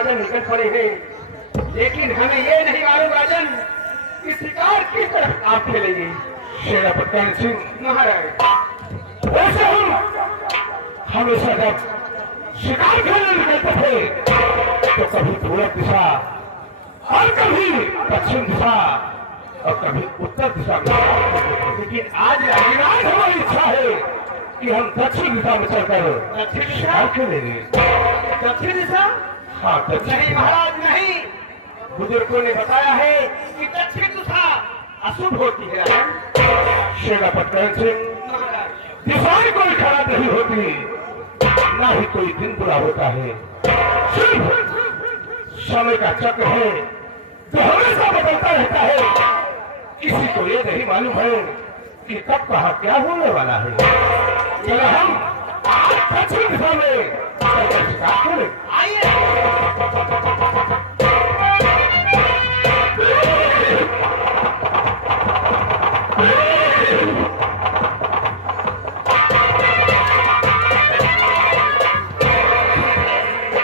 राजन निकल पड़े हैं, लेकिन हमें ये नहीं मालूम राजन कि शिकार किस तरफ आप खेलेंगे। सेनापति सिंह महाराज, वैसे हम हमेशा जब शिकार खेलने निकलते थे तो कभी पूरब दिशा और कभी पश्चिम दिशा और कभी उत्तर दिशा में, लेकिन आज आज हमारी इच्छा है कि हम दक्षिण दिशा में चलकर दक्षिण दिशा शिकार खेलेंगे। दक्षिण दिशा हाँ दक्षिण नहीं महाराज नहीं, बुजुर्गों ने बताया है कि दक्षिण दिशा अशुभ होती है राजन। सेनापति सिंह महाराज, दिशाएं कोई खराब नहीं होती, ना ही कोई दिन बुरा होता है, सिर्फ समय का चक्र है जो हमेशा बदलता रहता है। किसी को ये नहीं मालूम है कि कब कहाँ क्या होने वाला है। चलो हम आज दक्षिण दिशा में चलकर शिकार करें।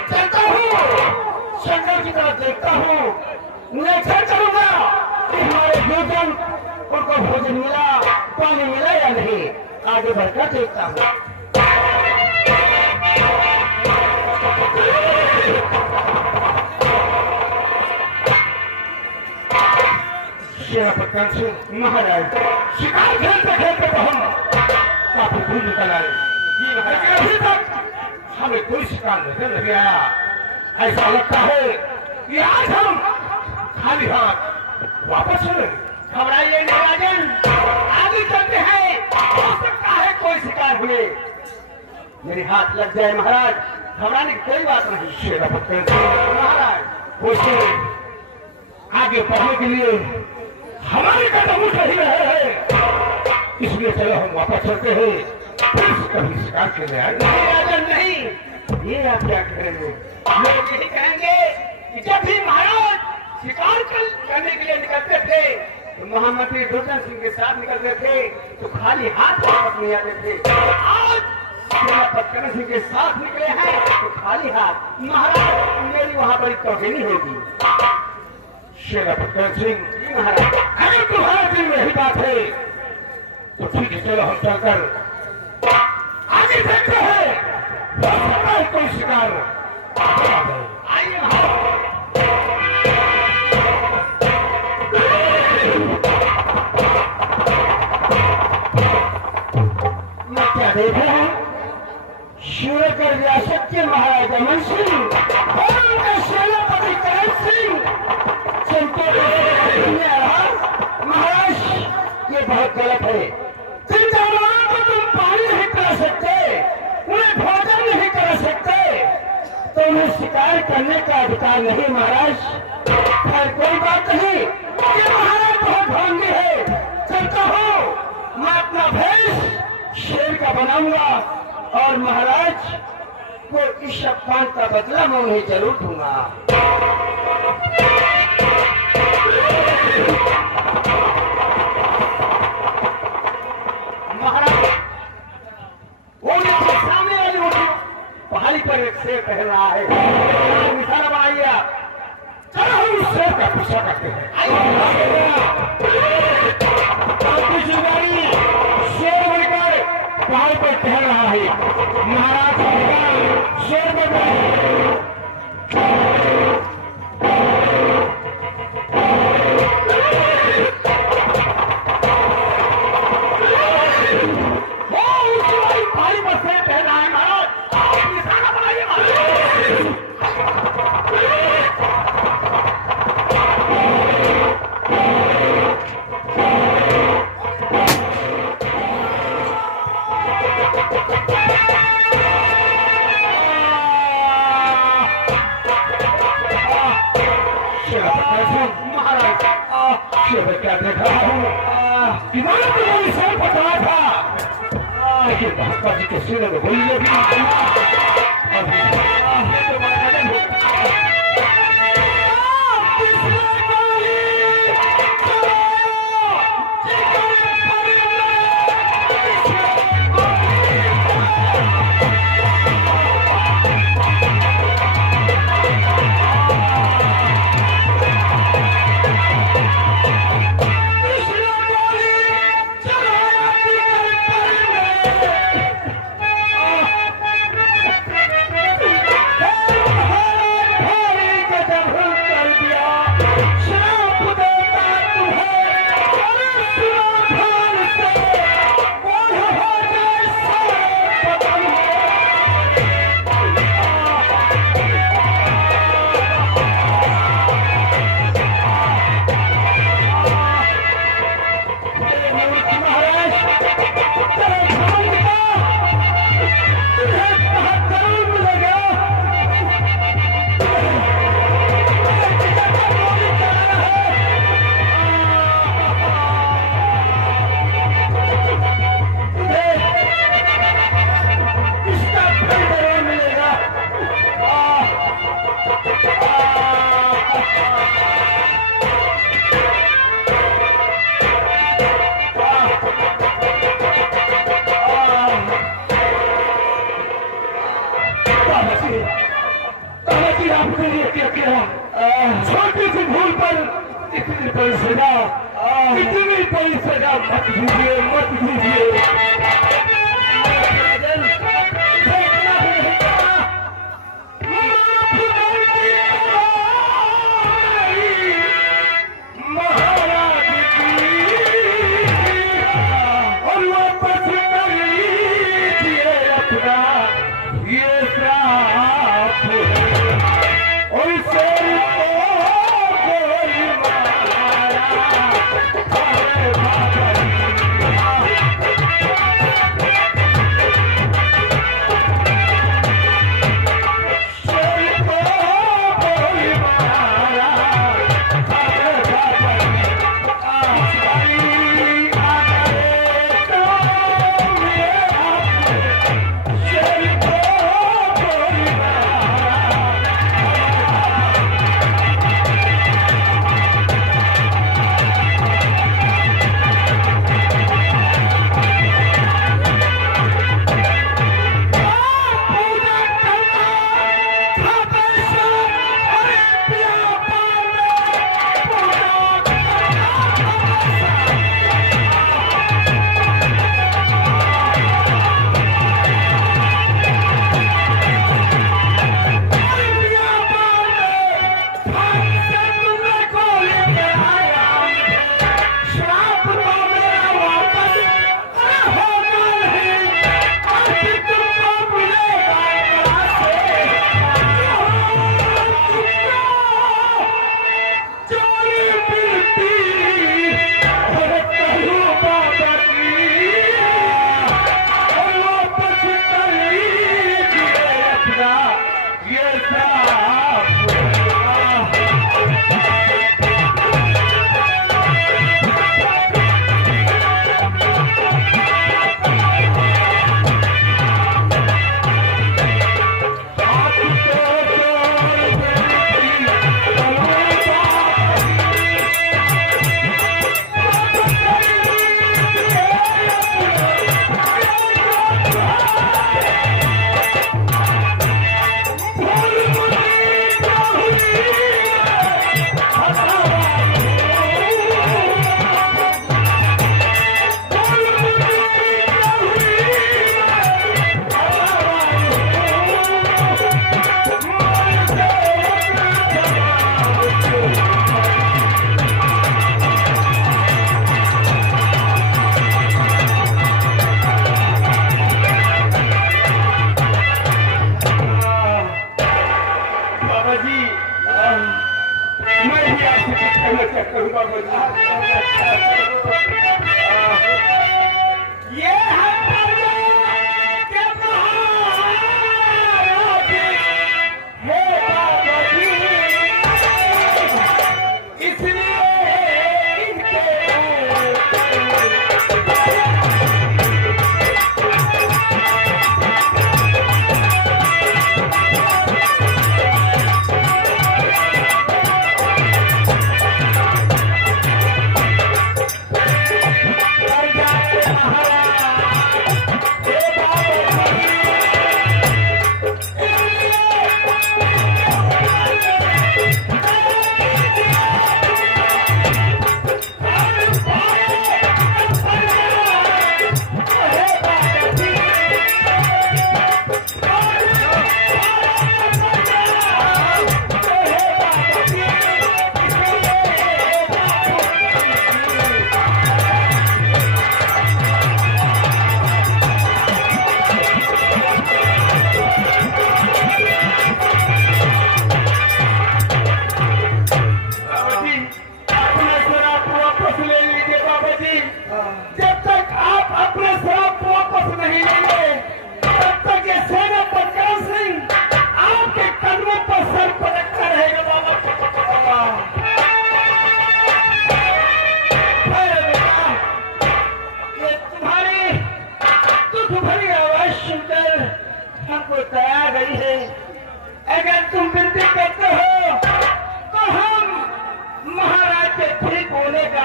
चलता हूँ, शंकर की तरफ देखता हूँ, निरीक्षण करूंगा कि हमारे भोजन उनको भोजन मिला, पानी मिला या नहीं। आगे बढ़कर देखता हूँ। सेनापति सिंह महाराज, शिकार खेलते खेलते तो हम काफी दूर निकल आए, लेकिन अभी तक हमें कोई शिकार नजर नहीं आया। ऐसा लगता है कि आज हम खाली हाथ वापस चले। घबराइए नहीं राजन, आगे चलते हैं, हो सकता है कोई शिकार हुए, मेरे हाथ लग जाए महाराज, घबराने की कोई बात नहीं। सेनापति महाराज, उसे आगे बढ़ने के लिए हमारे कदम उठ नहीं रहे हैं, इसलिए चलो हम वापस चलते हैं, फिर कभी शिकार खेलने आए। नहीं राजन नहीं, ये आप क्या कह रहे हो। लोग यही कहेंगे कि जब भी महाराज शिकार करने के लिए निकलते थे तो महामंत्री दुर्जन सिंह के साथ निकलते थे तो खाली हाथ वापस नहीं आते थे। आज सेनापति सिंह के साथ निकले हैं तो खाली हाथ। महाराज, मेरी वहां बड़ी तौहीनी होगी। सेनापति सिंह, महाराज, अगर तुम्हारे दिल में यही बात है तो ठीक है, चलो हम चलकर आगे देखते हैं, हो सकता है कोई शिकार आ जाए। आइए महाराज। मैं क्या देख रहा हूँ, शिवकर रियासत के महाराज अमन सिंह और उनके सेनापति करण सिंह महाराज, ये बहुत गलत है। जिन जानवरों को तुम पानी नहीं करा सकते, उन्हें भोजन नहीं करा सकते, तो उन्हें शिकार करने का अधिकार नहीं महाराज। खैर कोई बात नहीं, ये महाराज बहुत भांगी है। चलता हूँ, मैं अपना भेष शेर का बनाऊंगा और महाराज को इस अपमान का बदला मैं उन्हें जरूर दूंगा। महाराज, वो सामने वाली होगी पहाड़ी पर एक शेर कह रहा है, निशाना बनाइए। चलो हम उस शेर का पीछा करते हैं। शेर बनकर पहाड़ पर टहल रहा है। महाराज शेर बनकर पहाड़ी पर शेर कह रहा है। महाराज, आप निशाना बनाइए। महाराज, क्या देख रहा हूँ, किनारे पर मेरी शेर पकड़ा था, लेकिन महात्मा जी के सिर में गोली लगी। कोई सजा, इतनी कोई सजा मत दीजिए, मत दीजिए।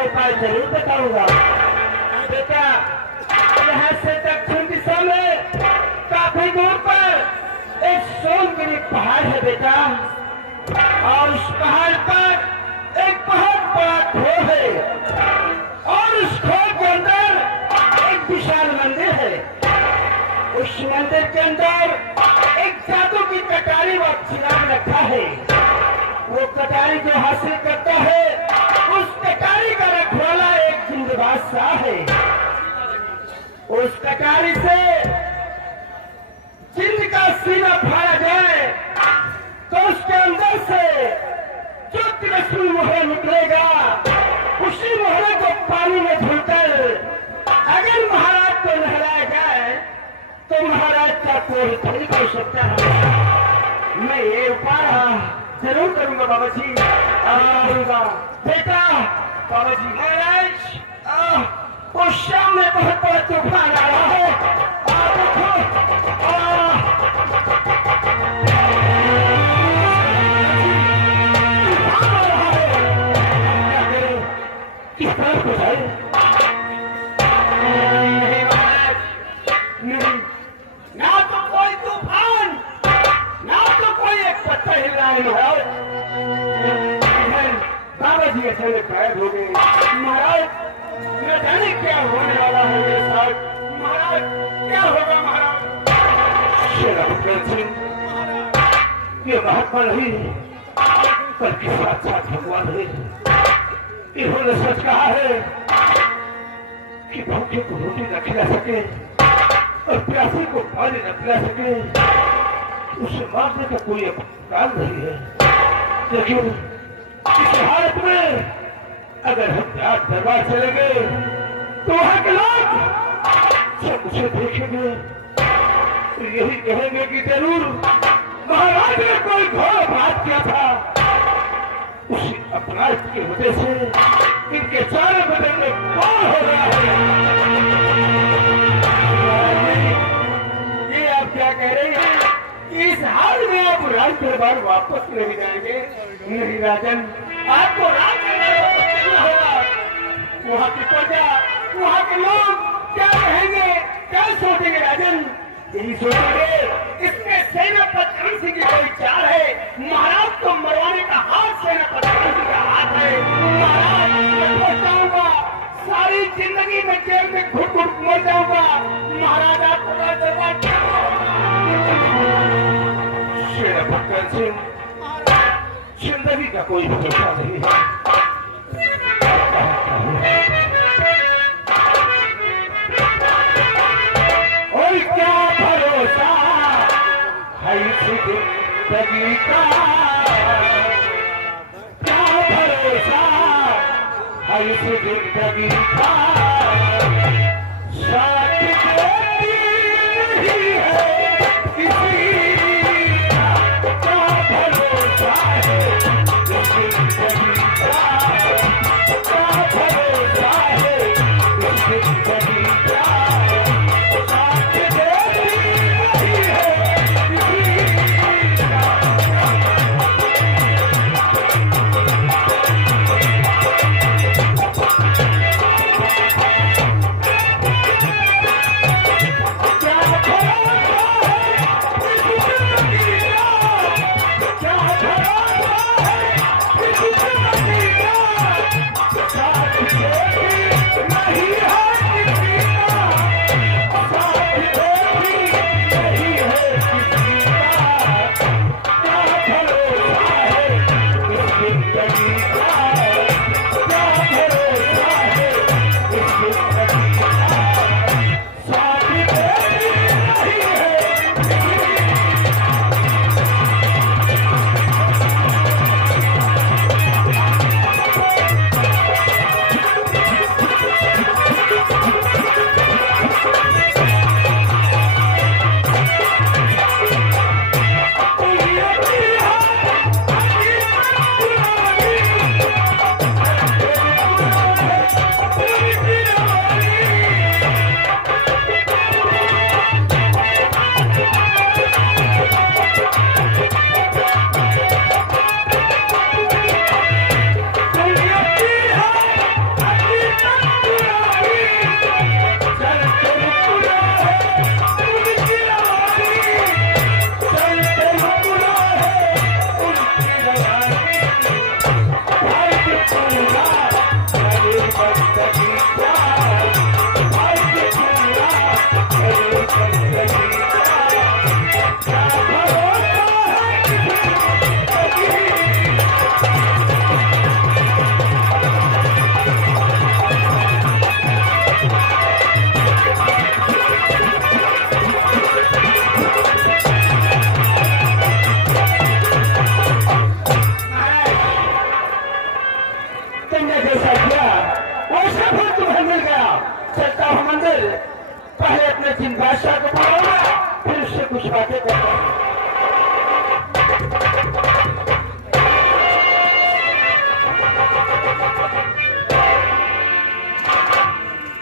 उपाय जरूर बताऊंगा। बेटा, यहाँ से दक्षिण दिशा में काफी दूर पर एक सोनगिरी पहाड़ है बेटा, और उस पहाड़ पर एक बहुत बड़ा खो है और उस खो के अंदर एक विशाल मंदिर है। उस मंदिर के अंदर एक जादू की कटारी व चिराग रखा है। वो कटारी जो हासिल करता है उस कटारी का रखवाला एक जिंद बादशाह है। उस कटारी से जिंद का सीना फाड़ा जाए तो उसके अंदर से जो त्रिशूल मोहरा निकलेगा उसी मोहरे को पानी में धुलकर अगर महाराज को नहलाया जाए तो महाराज का कोई खड़ी कर सकता है। मैं ये उपाय जरूर करूंगा बाबा जी, करूंगा। बेटा बाबा जी, महाराज उस शाम में बहुत बड़ा तूफान आ रहा है। देखो किस तरह को है? ना तो कोई तूफान, ना तो कोई एक पत्थर हिल रहा है। बाबा जी अचानक गायब हो गए। महाराज न जाने क्या होने वाला है मेरे साथ। महाराज क्या होगा महाराज? शेरापुत्र सिंह, ये महात्मा नहीं बल्कि साक्षात भगवान है। इन्होंने सच कहा है कि भूखे को रोटी न खिला सके और प्यासे को पानी न पिला सके उसे मारने का कोई अपराध नहीं है। लेकिन इस हालत में अगर हम रात दरबार चलेंगे तो वहां के लोग सब उसे देखेंगे तो यही कहेंगे कि जरूर महाराज ने कोई घोर बात किया था। उसी अपराध की वजह से इनके चारों बदन में कौन हो रहा है? ये आप क्या कह रहे हैं? इस हाल में आप राज दरबार वापस नहीं जाएंगे? नहीं राजन, आपको राज दरबार होगा। वहाँ की प्रजा, वहाँ के लोग क्या कहेंगे, क्या सोचेंगे राजन? यही सोचेंगे इसमें सेनापति रणसिंह सिंह की कोई चाल है। महाराज को मरवाने का हाथ सेनापति रणसिंह सिंह का हाथ है। महाराज मैं मर जाऊंगा, सारी जिंदगी में जेल में घुट घुट मर जाऊंगा। महाराज आपको राज दरबार सेनापति रणसिंह सिंह जिंदगी का कोई भरोसा नहीं है। और क्या भरोसा है इस जिंदगी का? क्या भरोसा है इस जिंदगी का? साथ देती नहीं है किसी का। क्या भरोसा है इस जिंदगी का? क्या भरोसा है इस जिंदगी का? जिन बादशाह को बोलूंगा फिर उससे कुछ बातें करता हूँ।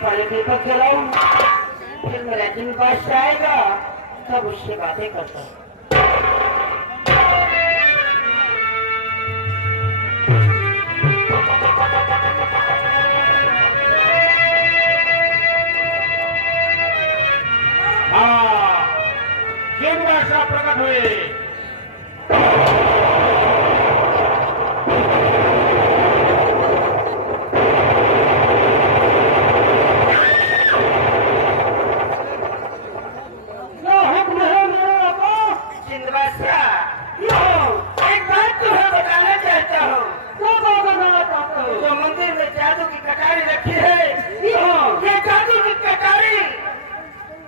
पहले दीपक जलाऊं, फिर मेरा जिन बादशाह आएगा तब उससे बातें करता हूँ। जिन बादशाह प्रकट हुए। एक बात तुम्हें बताना चाहता हूँ। जो मंदिर में जादू की कटारी रखी है, ये जादू की कटारी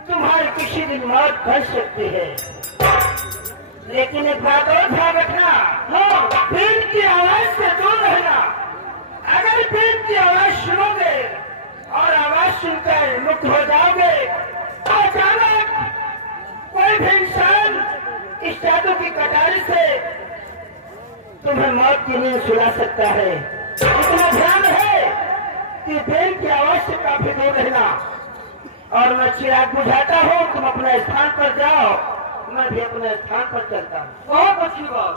तुम्हारी किसी दिन मौत कर सकती है। लेकिन एक बात और ध्यान रखना, बीन की आवाज से दूर रहना। अगर बीन की आवाज सुनोगे और आवाज सुनकर मुक्त हो जाओगे तो अचानक कोई भी इंसान इस जादू की कटारी से तुम्हें मौत की नींद सुला सकता है। इतना ध्यान है कि बेल की आवाज से काफी दूर रहना। और मैं चिराग बुझाता हूँ, तुम अपने स्थान पर जाओ, मैं भी अपने स्थान पर चलता हूँ। बहुत अच्छी बात।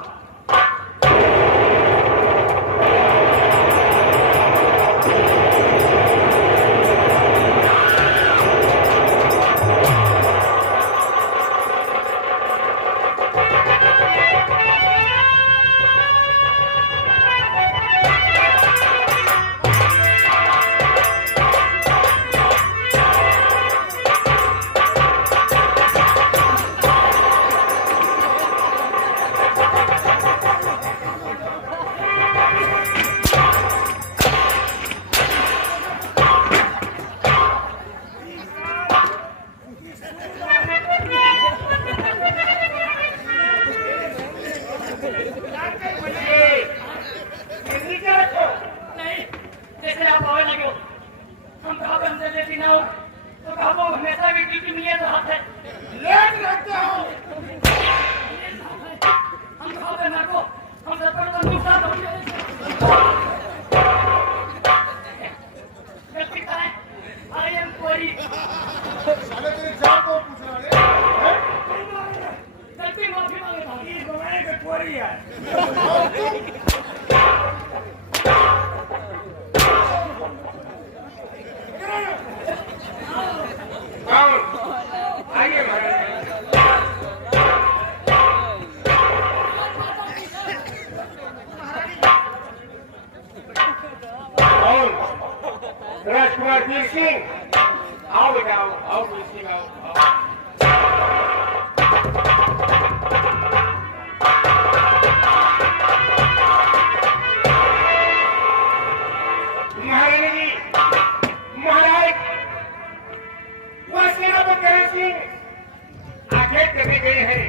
राजकुमार वीर सिंह, आओ बेटा आओ वीर सिंह आओ। महारानी जी, महाराज वह सेनापति करण सिंह आखेट करने गए हैं।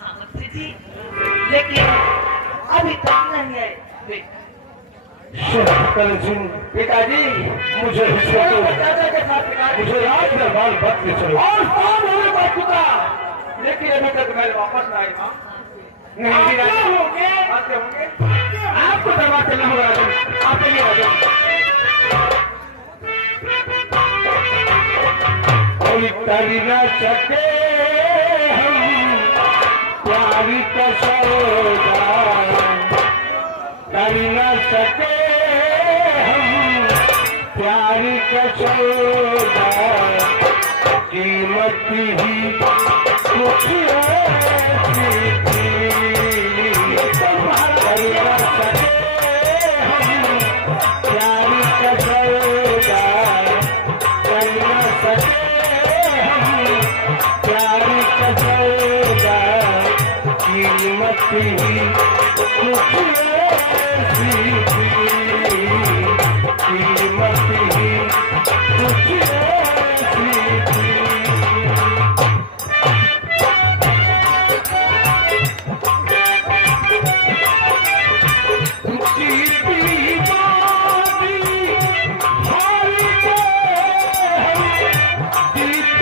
हाँ मंत्री जी, लेकिन अभी तक नहीं आए। करण सिंह पिताजी मुझे हिस्से दो। दादा के साथ मुझे राज दरबार मत ले चलो। और कौन होने का चुका, लेकिन अभी तक मैं वापस ना आया। नहीं होंगे आपको दरबार चलना होगा। आप चलिए तरी न सके हम प्यारी का सौदा, तरी न सके हम प्यारी का सौदा, कीमत ही कुछ ऐसी थी। तरी न सके हम प्यारी का सौदा, तरी न सके प्यारी का सौदा, कीमत ही कुछ ऐसी थी, कीमत ही कुछ ऐसी थी। जीती बाती हार के हम जीती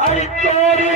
अरे तोरी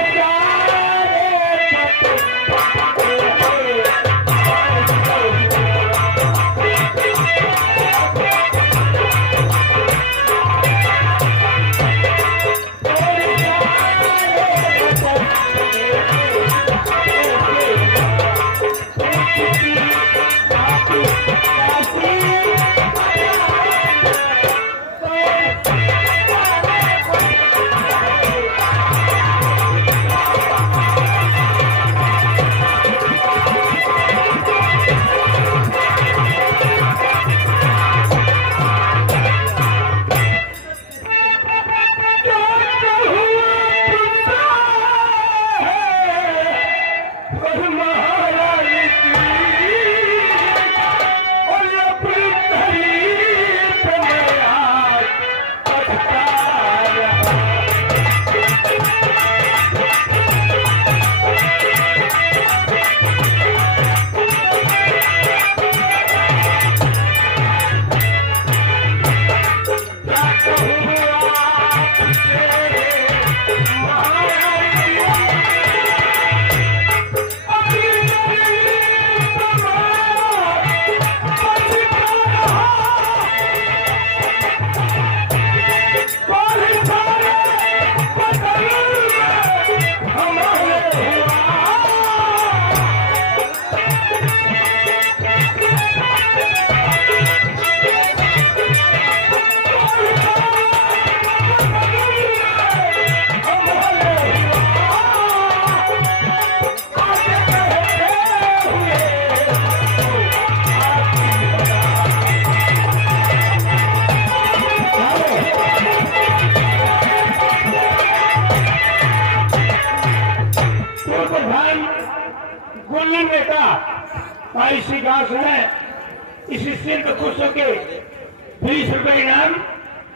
इसी गांव सुने इसी सिंध खुश होके 20 रुपए इनाम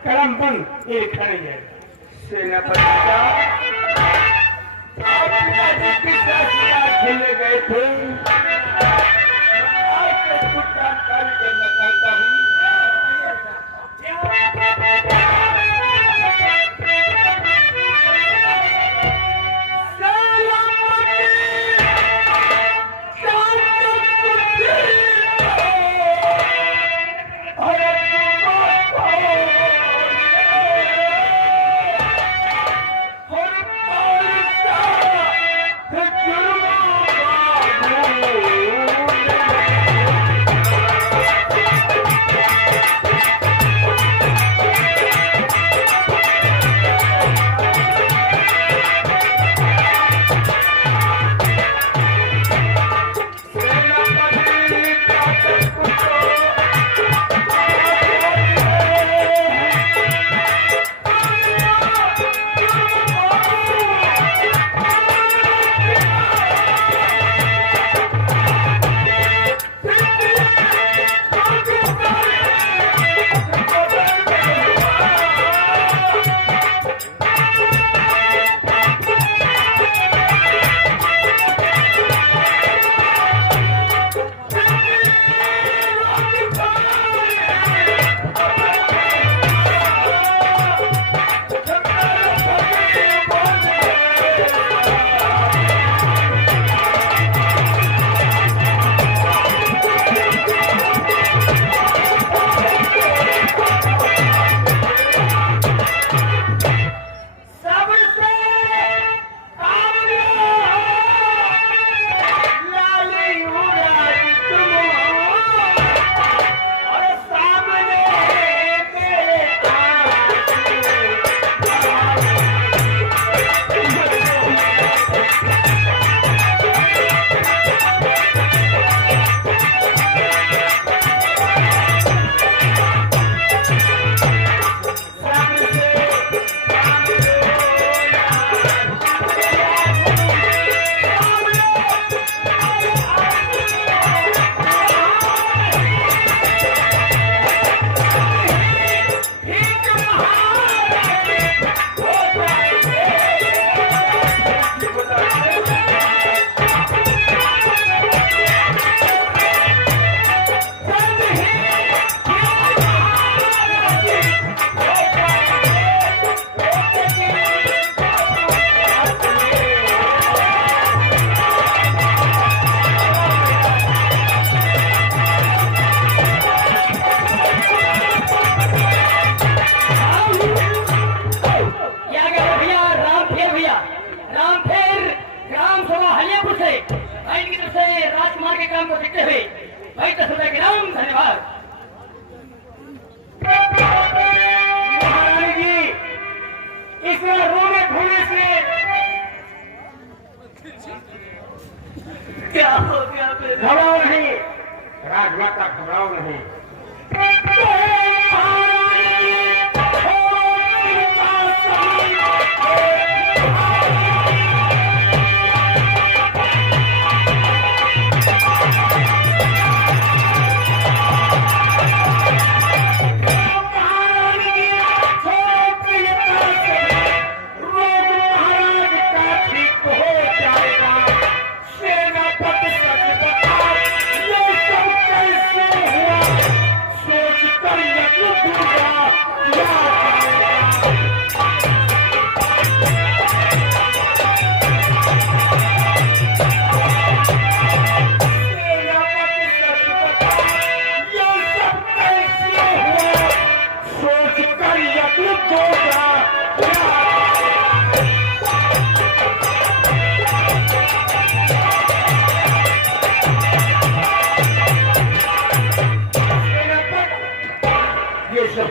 करमपन ये लिखा नहीं है सेनापति साहब आप पिताजी पिछला शिकार खेलने गए थे आज कुछ जानकारी करना चाहता हूँ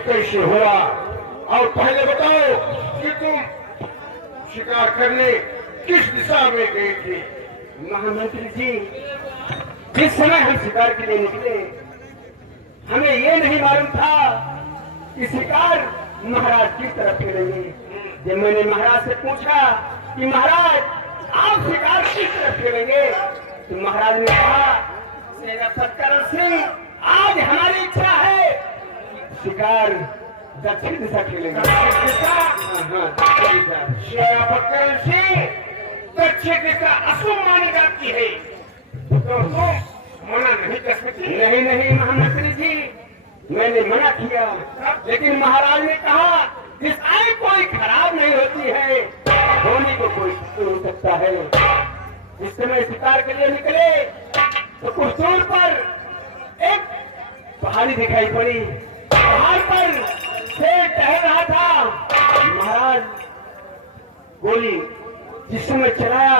कैसे हुआ? और पहले बताओ कि तुम शिकार करने किस दिशा में गए थे? महामंत्री जी, जिस समय हम शिकार के लिए निकले, हमें ये नहीं मालूम था कि शिकार महाराज की तरफ खेलेंगे। जब मैंने महाराज से पूछा कि महाराज आप शिकार किस तरफ खेलेंगे, तो महाराज ने कहा, सेनापति करण सिंह, आज हमारी इच्छा है शिकार दक्षिण दिशा खेलेंगे। दक्षिण दिशा अशुभ मानी जाती है, तो मना नहीं कर सकती। नहीं नहीं महामंत्री जी, मैंने मना किया, लेकिन महाराज ने कहा दिशाएं कोई खराब नहीं होती है, होने को कोई हो सकता है। जिस समय शिकार के लिए निकले तो कुछ दूर पर एक पहाड़ी दिखाई पड़ी। पहाड़ पर शेर टहल रहा था। महाराज गोली जिस समय चलाया,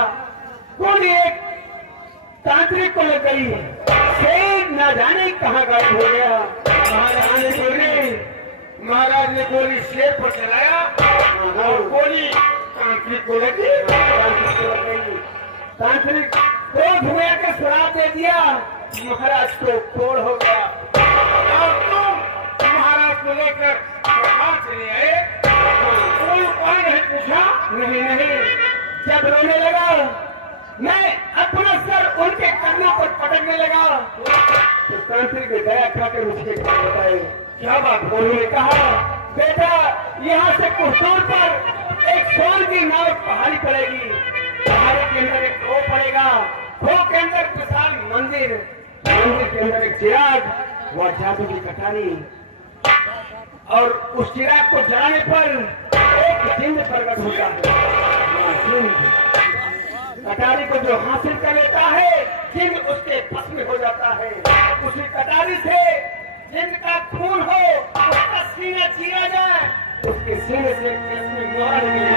गोली एक तांत्रिक को लग गई। शेर न जाने कहाँ गायब हो गया। महाराज ने गोली शेर पर चलाया और गोली तांत्रिक को लगी। तांत्रिक क्रोध में आकर श्राप दे दिया, महाराज को तोड़ हो गया। और तुम महाराज को लेकर कहाँ चले आए? कोई उपाय नहीं पूछा? नहीं नहीं, जब रोने लगा, मैं अपना सर उनके कंधों पर पटकने लगा, तो तांत्रिक ने दया खाकर मुझे बताए। क्या बात? उन्होंने कहा, बेटा यहाँ से कुछ दूर पर एक सोन की नाव पहाड़ी पड़ेगी। पहाड़ी के अंदर एक खो पड़ेगा, खो के अंदर विशाल मंदिर, मंदिर के अंदर एक चिराग, वह जादू की कटारी, और उस चिराग को जलाने पर एक जिंद प्रकट होता है। जिंद कटारी को जो हासिल कर लेता है, जिंद उसके बस में हो जाता है। उसी कटारी से जिंद का खून हो, उसका सीना चीरा जाए, उसके सीने से मोहरा निकले,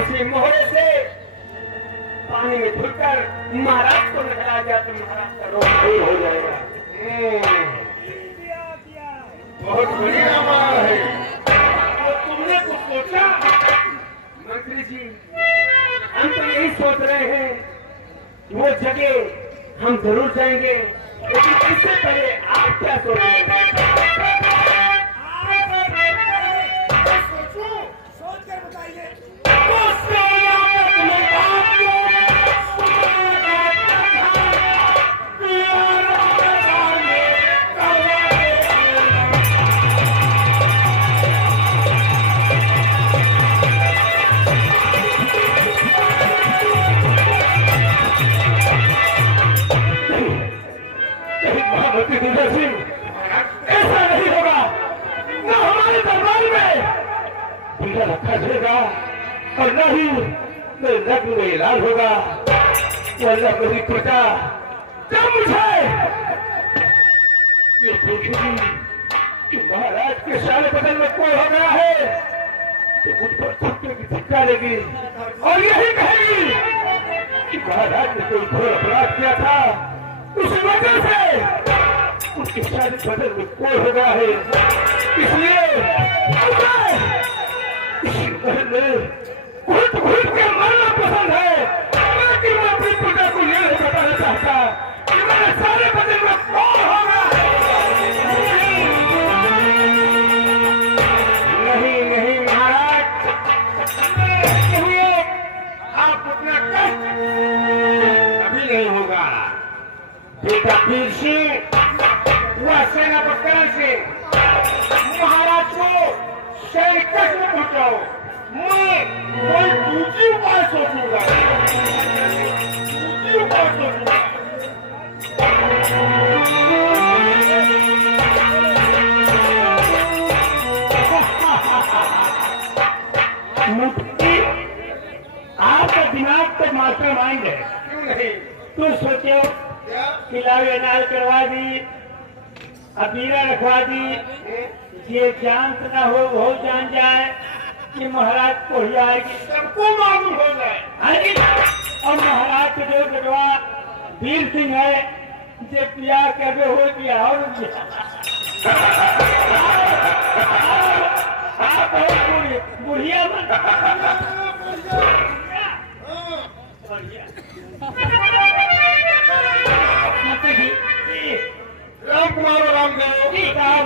उसी मोहरे से पानी में धुलकर महाराज को नजरा जाए तो महाराज का रोग दूर हो जाएगा। बहुत बढ़िया मारा है। तो तुमने कुछ सोचा? मंत्री जी, हम तो यही सोच रहे हैं कि वो जगह हम जरूर जाएंगे, लेकिन इससे पहले आप क्या सोच रहे हैं? सोच कर बताइए। ऐसा नहीं होगा, न हमारे दरबार में दूल्हा रखा जाएगा और न ही रत्न में इलाज होगा। वल्लभ मेरी प्रजा, जब मुझे ये देखेगी कि महाराज के सारे बदल में कोई हो गया है, तो मुझ पर थप्पे की धिक्कारेगी और यही कहेगी कि महाराज ने कोई घोर अपराध किया था, उसी वजह से उसके सारे बदल में कोई हो गया है। इसलिए इसी महल में घुट घुट के मरना पसंद है, लेकिन मैं अपनी प्रजा को यह नहीं बताना चाहता कि मेरे सारे बदल में कौन हो गया है। नहीं नहीं महाराज, आप उतना कष्ट अभी नहीं होगा। बेटा वीर सिंह, वह सेनापति करण सिंह, महाराज को सैनिक कष्ट में पहुंचाओ। मैं कोई दूसरी उपाय सोचूंगा, दूसरी उपाय सोचूंगा। मुफ्ती आपका दिमाग तो मास्टर माइंड है। क्यों नहीं? तू सोचो क्या? खिलावे नाल करवा दी, अबीरा रखवा दी, ये जानत ना हो वो जान जाए कि महाराज को ही आएगी, सबको मालूम हो जाए। हाँ जी। और महाराज के जो गजवा वीर सिंह है, जे पिया कभी हो पिया और आप बुढ़िया मन राम कुमार और रामदेव,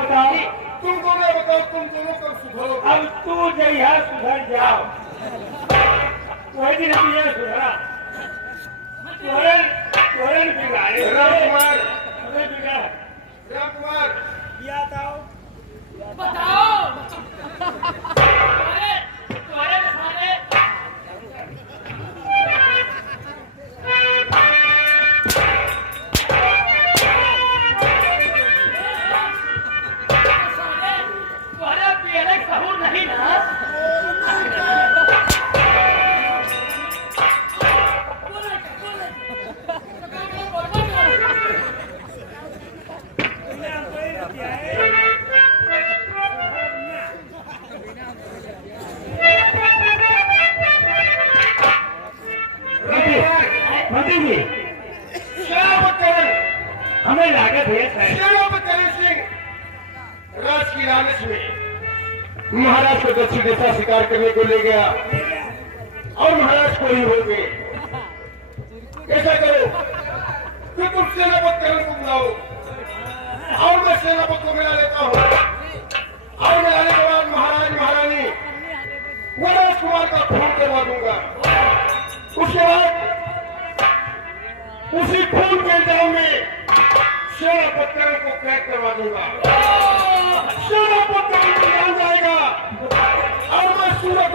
बताओ तुम दोनों बताओ, तुम दोनों कब सुधरो? अब तू जइहा सुधर जाओ, वही दिन हम ये सुधरा, तोरन बिगाड़े राम कुमार, बिगाड़ राम कुमार, किया था बताओ। नहीं ना मोदी जी श्यामकरण, हमें लागत है श्यामकरण सिंह राज की लालच में महाराज को दक्षिण दिशा शिकार करने को ले गया और महाराज को ही हो गए। ऐसा करो कि तुम सेनापतिकरण को बुलाओ और मैं सेनापति को मिला लेता हूँ, और मिलाने के बाद महाराज महारानी वो राजकुमार का खून करवा दूंगा। उसके बाद उसी खून के इल्जाम में सेनापतिकरण को कैद करवा दूंगा। सेनापतिकरण जान जाएगा और मैं सूरत